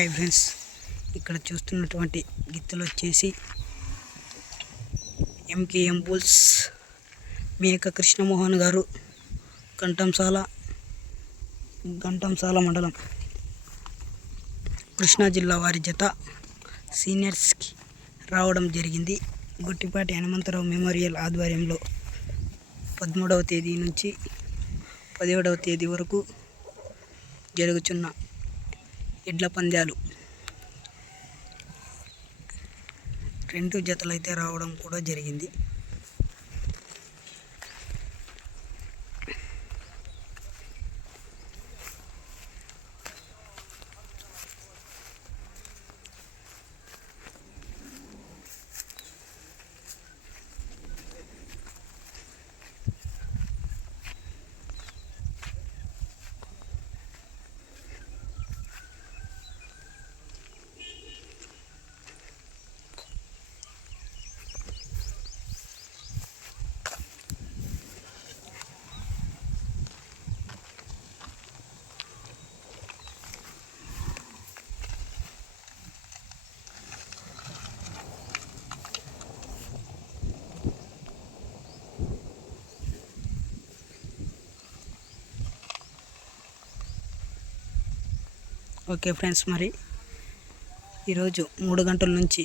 Hi friends. ఇక్కడ చూస్తున్నటువంటి గిత్తలు వచ్చేసి ఎంకేఎం బుల్స్ మేక కృష్ణమోహన్ గారు ఘంటంసాల ఘంటంసాల మండలం కృష్ణా జిల్లా వారి జత సీనియర్స్కి రావడం జరిగింది. గుట్టిపాటి హనుమంతరావు మెమోరియల్ ఆధ్వర్యంలో పదమూడవ తేదీ నుంచి పదిహేడవ తేదీ వరకు జరుగుతున్న ఎడ్ల పందాలు రెండు జతలు అయితే రావడం కూడా జరిగింది. ఓకే ఫ్రెండ్స్ మరి ఈరోజు మూడు గంటల నుంచి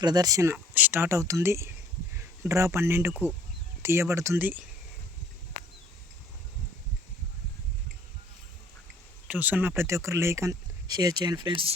ప్రదర్శన స్టార్ట్ అవుతుంది. డ్రా పన్నెండుకు తీయబడుతుంది. చూస్తున్న ప్రతి ఒక్కరు లైక్ అండ్ షేర్ చేయండి ఫ్రెండ్స్.